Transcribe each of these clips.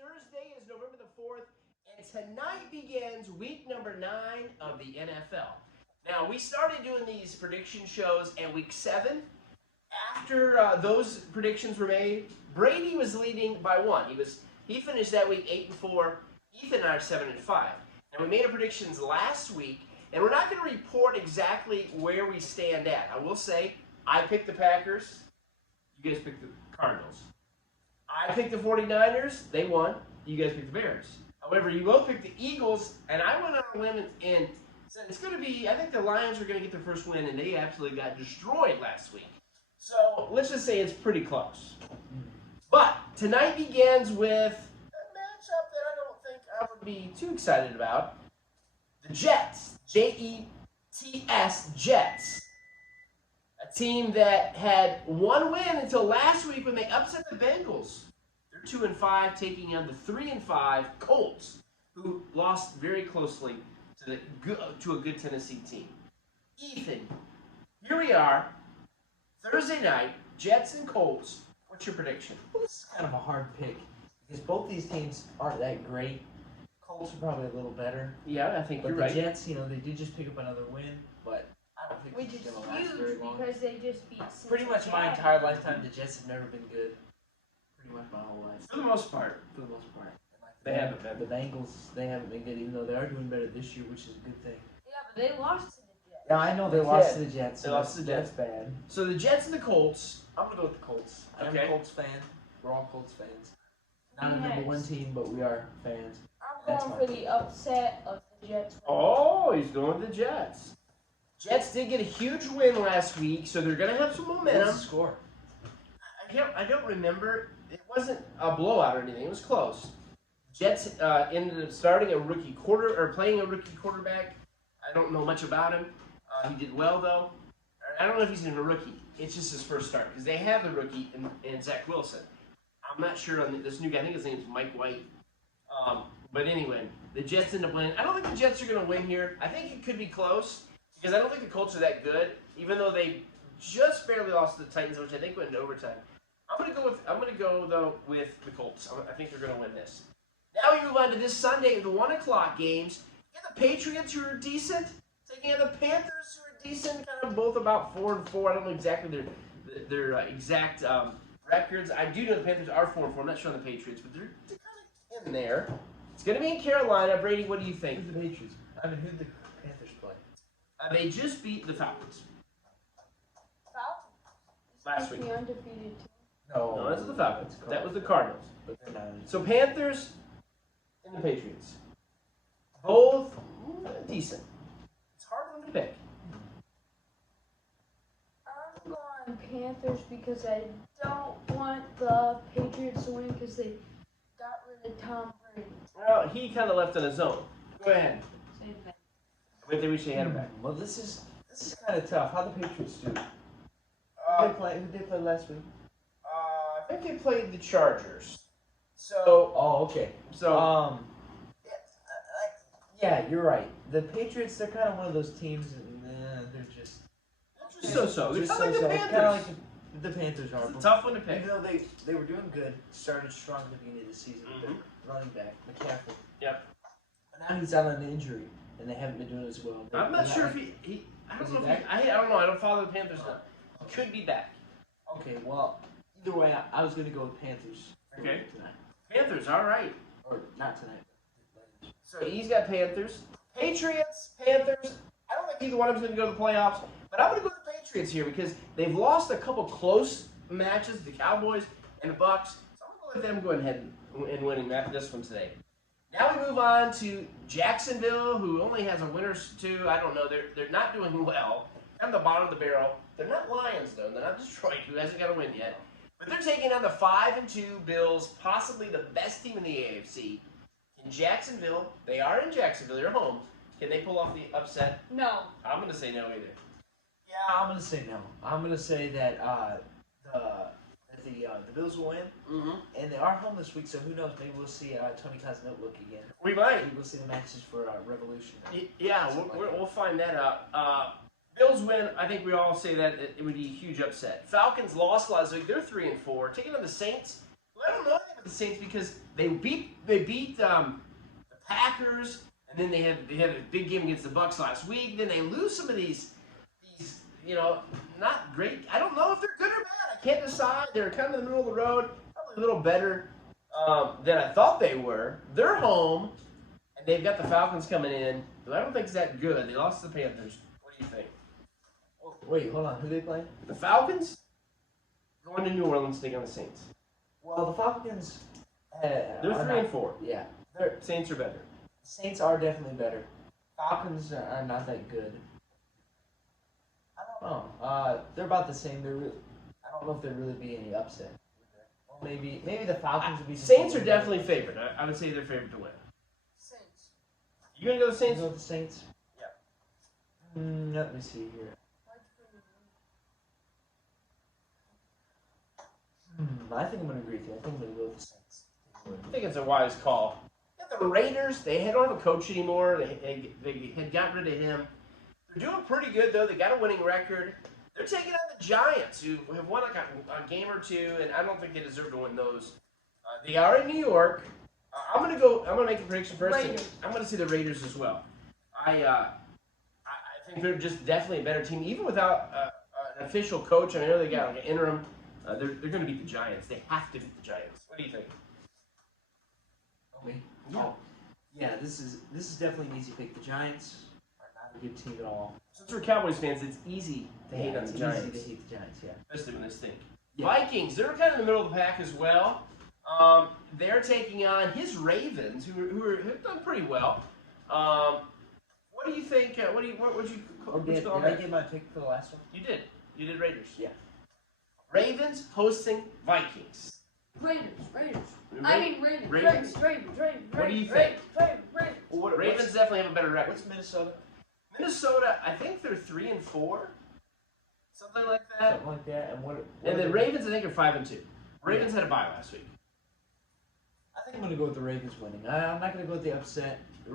Thursday is November the 4th, and tonight begins week number 9 of the NFL. Now, we started doing these prediction shows at week 7. After those predictions were made, Brady was leading by 1. He finished that week 8-4. Ethan and I are 7-5. And we made our predictions last week, and we're not going to report exactly where we stand at. I will say, I picked the Packers. You guys picked the Cardinals. I picked the 49ers. They won. You guys picked the Bears. However, you both picked the Eagles, and I went on a limb and said it's going to be, I think the Lions are going to get their first win, and they absolutely got destroyed last week. So let's just say it's pretty close. But tonight begins with a matchup that I don't think I would be too excited about. The Jets, Jets, Jets. A team that had one win until last week when they upset the Bengals. They're 2-5, taking on the 3-5 Colts, who lost very closely to a good Tennessee team. Ethan, here we are, Thursday night, Jets and Colts. What's your prediction? Well, this is kind of a hard pick because both these teams aren't that great. Colts are probably a little better. Yeah, I think but you're the right. Jets, they did just pick up another win, but I don't think Which it's is going to last very huge long. because they just beat Pretty much my entire lifetime, the Jets have never been good. Pretty much my whole life. For the most part. For the most part. They haven't been. The Bengals, they haven't been good, even though they are doing better this year, which is a good thing. Yeah, but they lost to the Jets. Yeah, I know they lost to the Jets. They lost to the Jets. That's bad. So the Jets and the Colts. I'm going to go with the Colts. I'm Okay. a Colts fan. We're all Colts fans. Not a number one team, but we are fans. I'm going for the upset of the Jets. Oh, he's going with the Jets. Jets did get a huge win last week, so they're going to have some momentum. What's the score? I don't remember. It wasn't a blowout or anything. It was close. Jets ended up playing a rookie quarterback. I don't know much about him. He did well, though. I don't know if he's even a rookie. It's just his first start because they have the rookie in Zach Wilson. I'm not sure on this new guy. I think his name is Mike White. But anyway, the Jets end up winning. I don't think the Jets are going to win here. I think it could be close because I don't think the Colts are that good, even though they just barely lost to the Titans, which I think went into overtime. I'm going to go though with the Colts. I think they're going to win this. Now we move on to this Sunday, the 1 o'clock games. You got the Patriots who are decent, taking on the Panthers who are decent, kind of both about 4-4. I don't know exactly their exact records. I do know the Panthers are 4-4. I'm not sure on the Patriots, but they're kind of in there. It's going to be in Carolina. Brady, what do you think? Who's the Patriots? Who did the Panthers play? They just beat the Falcons Falcons. last week. The undefeated team. No, that's the Falcons. That was the Cardinals. But they're not. So Panthers and the Patriots. Both decent. It's a hard one to pick. I'm going Panthers because I don't want the Patriots to win because they got rid of Tom Brady. Well, he kind of left on his own. Go ahead. Same thing. Wait, they wish they had him back. Well, this is kind of tough. How the Patriots do? Who did they play last week? I think they played the Chargers. So, Oh, okay. so Yeah, you're right. The Patriots, they're kind of one of those teams, and they're just so. They're just kind of like the Kind of Panthers. like the Panthers are. It's a tough one to pick. Even though they were doing good, started strong at the beginning of the season with their running back, McCaffrey. Yep. But now he's out on an injury, and they haven't been doing as well. I'm not sure if he I don't Is know he if he, back? I don't know. I don't follow the Panthers now. He could be back. Okay, well, either way, I was going to go with Panthers Okay. tonight. Panthers, all right. Or not tonight. So he's got Panthers. Patriots, Panthers. I don't think either one of them's going to go to the playoffs, but I'm going to go with the Patriots here because they've lost a couple close matches, the Cowboys and the Bucks. So I'm going to let them go ahead and winning this one today. Now we move on to Jacksonville, who only has a win or two. I don't know. They're not doing well. On the bottom of the barrel. They're not Lions, though. They're not Detroit, who hasn't got a win yet. But they're taking on the 5-2 Bills, possibly the best team in the AFC. In Jacksonville, they are in Jacksonville. They're home. Can they pull off the upset? No. I'm going to say no either. Yeah, I'm going to say no. I'm going to say that the Bills will win. Mm-hmm. And they are home this week, so who knows? Maybe we'll see Tony Khan's notebook again. We might. Maybe we'll see the matches for Revolution. Yeah, we'll find that out. Bills win. I think we all say that it would be a huge upset. Falcons lost last week. They're 3-4. Taking on the Saints. I don't know. The the Saints because they beat the Packers, and then they had a big game against the Bucks last week. Then they lose some of these not great. I don't know if they're good or bad. I can't decide. They're kind of in the middle of the road, probably a little better than I thought they were. They're home, and they've got the Falcons coming in, but I don't think it's that good. They lost to the Panthers. What do you think? Wait, hold on. Who they playing? The Falcons going to New Orleans to take on the Saints. Well, the Falcons. They're 3-4. Yeah, Saints are better. Saints are definitely better. Falcons are not that good. I don't know. They're about the same. I don't know if there'd really be any upset. Well, maybe the Falcons would be. Saints are definitely favored. I would say they're favored to win. Saints. You gonna go with the Saints? You go with the Saints? Yeah. Let me see here. I think I'm gonna agree with you. I think I'm gonna go with the Saints. I think it's a wise call. Yeah, the Raiders, they don't have a coach anymore. They had gotten rid of him. They're doing pretty good, though. They got a winning record. They're taking on the Giants, who have won like a game or two, and I don't think they deserve to win those. They are in New York. I'm gonna make a prediction first. Raiders. I'm gonna see the Raiders as well. I think they're just definitely a better team, even without an official coach. I know they got like an interim. They're going to beat the Giants. They have to beat the Giants. What do you think? Me? Yeah. Yeah, this is definitely an easy pick. The Giants are not a good team at all. Since we're Cowboys fans, it's easy to hate on the Giants. It's easy to hate the Giants, yeah. Especially when they stink. Yeah. Vikings, they're kind of in the middle of the pack as well. They're taking on his Ravens, who've done pretty well. What do you think? What would you Did I get my pick for the last one? You did. You did Raiders. Yeah. Ravens hosting Vikings. Raiders. Ravens. Ravens. What do you think? Ravens. Ravens definitely have a better record. What's Minnesota? Minnesota, I think they're 3-4, something like that. Something like that. And the Ravens, I think, are 5-2. Ravens had a bye last week. I think I'm going to go with the Ravens winning. I'm not going to go with the upset. The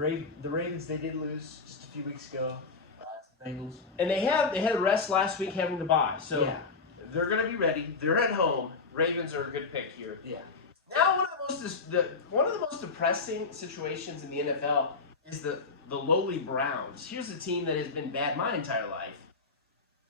Ravens, they did lose just a few weeks ago to the Bengals. And they had a rest last week, having the bye, so yeah. They're going to be ready. They're at home. Ravens are a good pick here. Yeah. Now, one of the most depressing situations in the NFL is the lowly Browns. Here's a team that has been bad my entire life.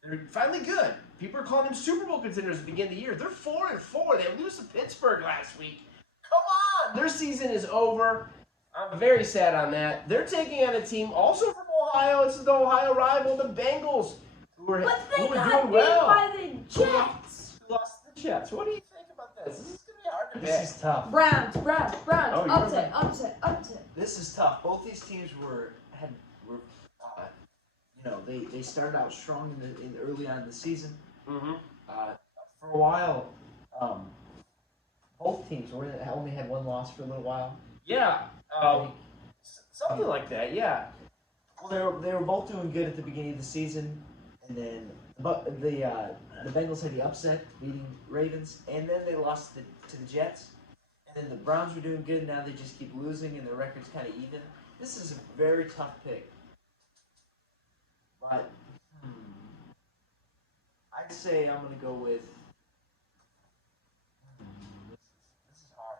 They're finally good. People are calling them Super Bowl contenders at the beginning of the year. They're 4-4. They lost to Pittsburgh last week. Come on! Their season is over. I'm very sad on that. They're taking on a team also from Ohio. It's the Ohio rival, the Bengals, who are But they got doing beat well. by the Jets. Who lost to the Jets. What do you think about this? This is going to be hard to pick. This is tough. Browns. Oh, you're Upset. This is tough. Both these teams were they started out strong early on in the season. Mm-hmm. For a while, both teams only had one loss for a little while. Yeah, something like that. Yeah. Well, they were both doing good at the beginning of the season, and then the Bengals had the upset, beating Ravens, and then they lost to the Jets. And then the Browns were doing good. Now they just keep losing, and their record's kind of even. This is a very tough pick. But I'd say I'm going to go with. This is hard.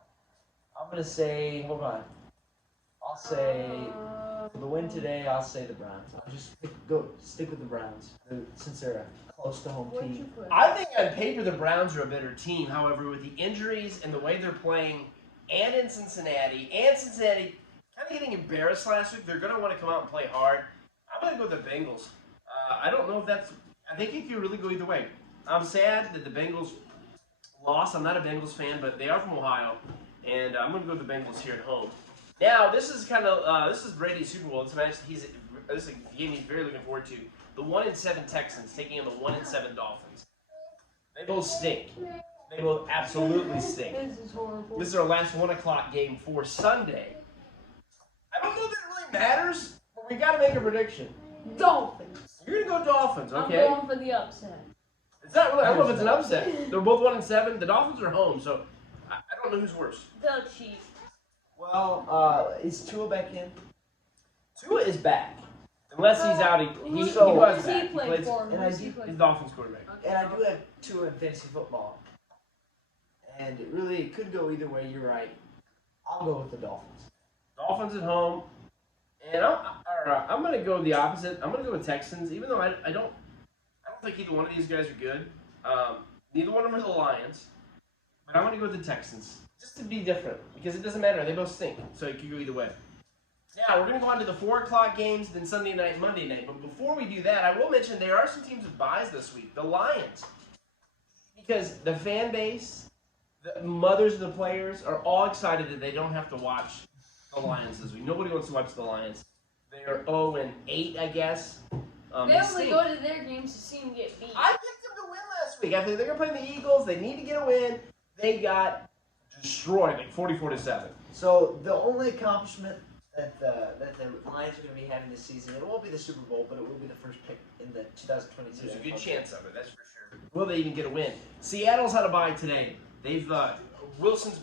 I'm going to say. Hold on. I'll say for the win today. I'll say the Browns. I'll just stick with the Browns since they're a close to home What'd you team. put? I think on paper the Browns are a better team. However, with the injuries and the way they're playing, and in Cincinnati kind of getting embarrassed last week, they're going to want to come out and play hard. I'm going to go with the Bengals. I don't know if that's. I think it could really go either way. I'm sad that the Bengals lost. I'm not a Bengals fan, but they are from Ohio, and I'm going to go with the Bengals here at home. Now, this is this is Brady's Super Bowl. This is a game he's very looking forward to. The 1-7 Texans taking on the 1-7 Dolphins. They both stink. They both absolutely stink. This is horrible. This is our last 1 o'clock game for Sunday. I don't know that it really matters, but we got to make a prediction. Dolphins. You're gonna go Dolphins, okay? I'm going for the upset. It's not really. I don't know if it's an upset. They're both 1-7. The Dolphins are home, so I don't know who's worse. The Chiefs. Well, is Tua back in? Tua is back, unless he's out. He Who was does back. he play plays- for? and Who does he play He's for? Dolphins quarterback. And I do have Tua in fantasy football. and it could go either way. You're right. I'll go with the Dolphins. Dolphins at home, and I'm going to go the opposite. I'm going to go with Texans, even though I don't think either one of these guys are good. Neither one of them are the Lions, but I'm going to go with the Texans just to be different because it doesn't matter. They both stink, so it could go either way. Now, we're going to go on to the 4 o'clock games, then Sunday night, Monday night. But before we do that, I will mention there are some teams with buys this week. The Lions. Because the fan base, the mothers of the players are all excited that they don't have to watch the Lions this week. Nobody wants to watch the Lions. They are 0-8, I guess. They only go to their games to see them get beat. I picked them to win last week. I think they're going to play the Eagles. They need to get a win. They got destroyed, like 44-7. So the only accomplishment that the Lions are going to be having this season, it won't be the Super Bowl, but it will be the first pick in the 2022. There's a good chance of it, that's for sure. Will they even get a win? Seattle's had a bye today. They've Russell Wilson's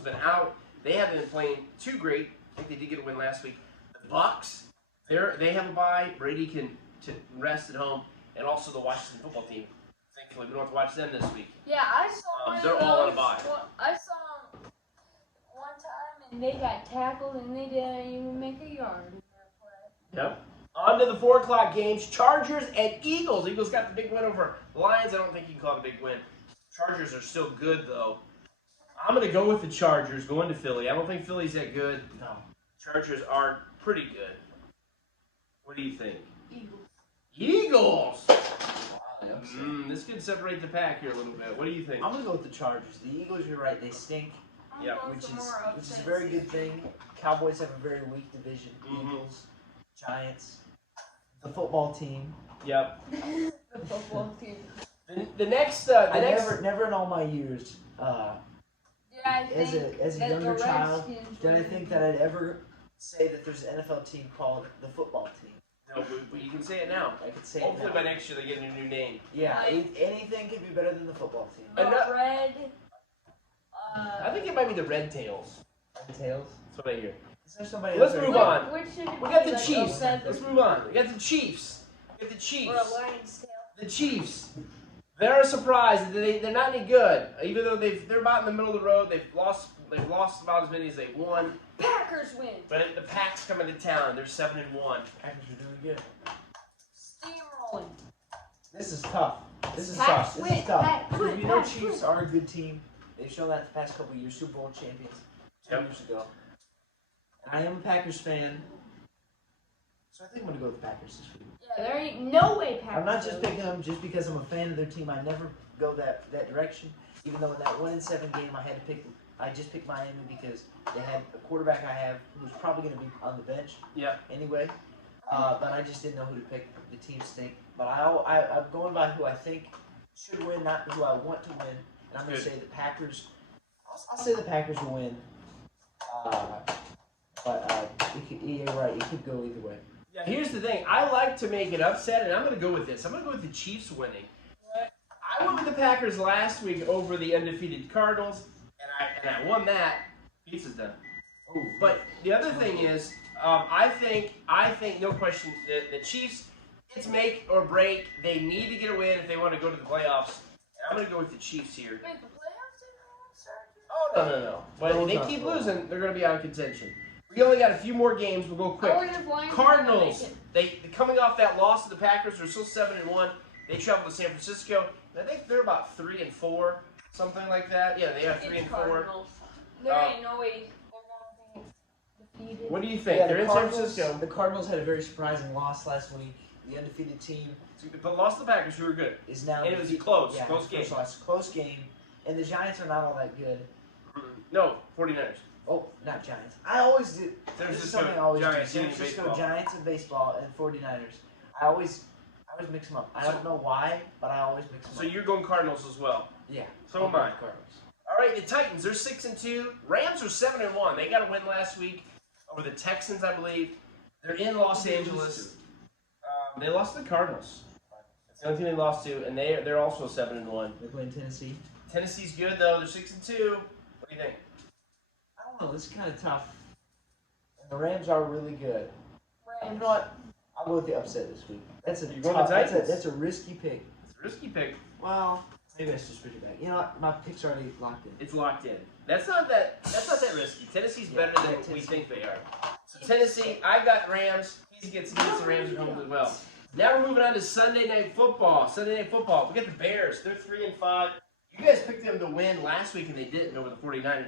been out. They haven't been playing too great. I think they did get a win last week. The Bucs, they have a bye. Brady can rest at home, and also the Washington football team. Thankfully, we don't have to watch them this week. Yeah, I saw one they're of all on a those. bye. I saw them one time, and they got tackled, and they didn't even make a yard in their play. Yep. On to the 4 o'clock games. Chargers and Eagles. Eagles got the big win over Lions. I don't think you can call it a big win. Chargers are still good, though. I'm going to go with the Chargers going to Philly. I don't think Philly's that good. No. Chargers are pretty good. What do you think? Eagles. Eagles! Wow, This could separate the pack here a little bit. What do you think? I'm going to go with the Chargers. The Eagles, you're right, they stink, Yeah, which is a very good thing. Cowboys have a very weak division. Eagles, Giants, the football team. Yep. The football team. The next... Never in all my years, Yeah, I as think a that younger the child, Redskins did I were- think that I'd ever say that there's an NFL team called the football team. No, but you can say it now. I could say Hopefully it by now. next year they get a new name. Yeah, Like- anything could be better than the football team. The Enough- red. I think it might be the Red Tails. Tails. That's what I hear. Is there somebody Let's else? move there? on. Which should it We be, got the like Chiefs. a feather Let's move on. We got the Chiefs. We got the Chiefs. or a lion's tail? The Chiefs. They're a surprise. They're not any good. Even though they're about in the middle of the road. They've lost about as many as they've won. Packers win. But the Pack's coming to town. They're 7-1. Packers are doing good. Steamrolling. This is tough. This is Packs tough. This win. is tough. Packs Because win. we know Packs Chiefs win. are a good team. They've shown that the past couple of years, Super Bowl champions 2 Yep. years ago. I am a Packers fan, so I think I'm going to go with the Packers this week. Yeah, there ain't no way Packers. I'm not just win. picking them just because I'm a fan of their team. I never go that direction. Even though in that 1-7 game I just picked Miami because they had a quarterback I have who was probably going to be on the bench Yeah. anyway. But I just didn't know who to pick. The team stink. But I'm going by who I think should win, not who I want to win. And I'm going to Good. say the Packers. I'll say the Packers will win. You're right. It could go either way. Yeah. Here's the thing. I like to make it upset, and I'm going to go with this. I'm going to go with the Chiefs winning. I went with the Packers last week over the undefeated Cardinals, and I won that. Pizza's done. Ooh. But the other thing is, I think no question the Chiefs. It's make or break. They need to get a win if they want to go to the playoffs. And I'm going to go with the Chiefs here. Wait, the playoffs didn't Oh no! But if they keep losing, they're going to be out of contention. We only got a few more games. We'll go quick. Cardinals. They coming off that loss to the Packers. They're still 7-1. They travel to San Francisco. I think they're about 3-4, something like that. Yeah, they are 3-4. There ain't no way they're going to be defeated. What do you think? Yeah, They're in San Francisco. The Cardinals had a very surprising loss last week. The undefeated team But lost the Packers, who were good. is now. And it was defeated. close. Yeah, Close game. first loss, close game. And the Giants are not all that good. No, 49ers. Oh, not Giants. I always do. San This is Francisco something I always Giants do. San in Francisco baseball. Giants in baseball and 49ers. I always mix them up. I don't know why, but I always mix them So up. you're going Cardinals as well. Yeah. So am I. Cardinals. All right, the Titans, they're 6-2. Rams are 7-1. They got a win last week over the Texans, I believe. They're in Los Angeles. They lost to the Cardinals. That's the only team they lost to, and they're also 7-1. They're playing Tennessee. Tennessee's good though. They're 6-2. What do you think? I don't know. This is kind of tough. And the Rams are really good. You Rams. know what? I'll go with the upset this week. That's a You're going tough, to Titans? that's a risky pick. It's a risky pick. Well, Maybe I should switch it back. You know what? My pick's already locked in. It's locked in. That's not that risky. Tennessee's better than we think they are. So Tennessee, I got Rams. He gets the Rams at home as well. Now we're moving on to Sunday Night Football. Sunday Night Football. We got the Bears. They're 3-5. You guys picked them to win last week, and they didn't over the 49ers. They're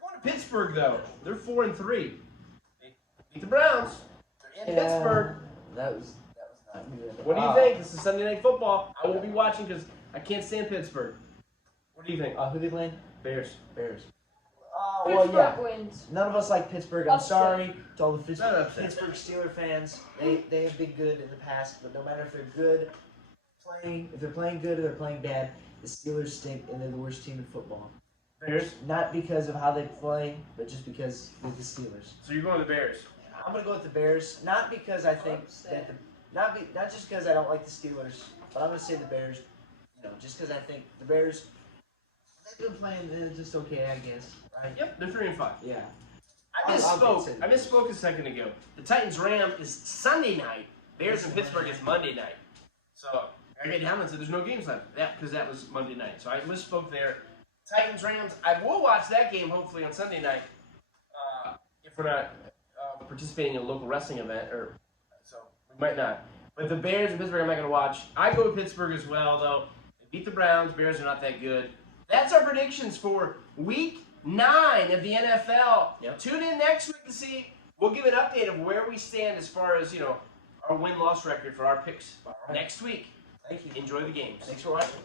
going to Pittsburgh, though. They're 4-3. They beat the Browns. They're in Pittsburgh. That was not good. What do you think? This is Sunday Night Football. I won't be watching because I can't stand Pittsburgh. What do you think? Who they playing? Bears. Well, yeah. Pittsburgh wins. None of us like Pittsburgh. I'm Upset. sorry to all the Not upset. Pittsburgh Steelers fans. They have been good in the past, but no matter if they're good, if they're playing good or they're playing bad, the Steelers stink and they're the worst team in football. Bears? Not because of how they play, but just because they're the Steelers. So you're going to the Bears. I'm gonna go with the Bears, not because I think that not just because I don't like the Steelers, but I'm gonna say the Bears. Just because I think the Bears they've been playing just okay, I guess. Right? Yep, they're 3-5. Yeah. I misspoke a second ago. The Titans-Rams is Sunday night. Bears and Pittsburgh is Monday night. So I get down and said there's no games left. Because that was Monday night. So I misspoke there. Titans-Rams, I will watch that game hopefully on Sunday night. If we're not participating in a local wrestling event, so we might not. But the Bears and Pittsburgh I'm not going to watch. I go with Pittsburgh as well, though. They beat the Browns. Bears are not that good. That's our predictions for Week 9 of the NFL. Yep. Tune in next week to see. We'll give an update of where we stand as far as, our win-loss record for our picks next week. Thank you. Enjoy the games. Thanks for watching.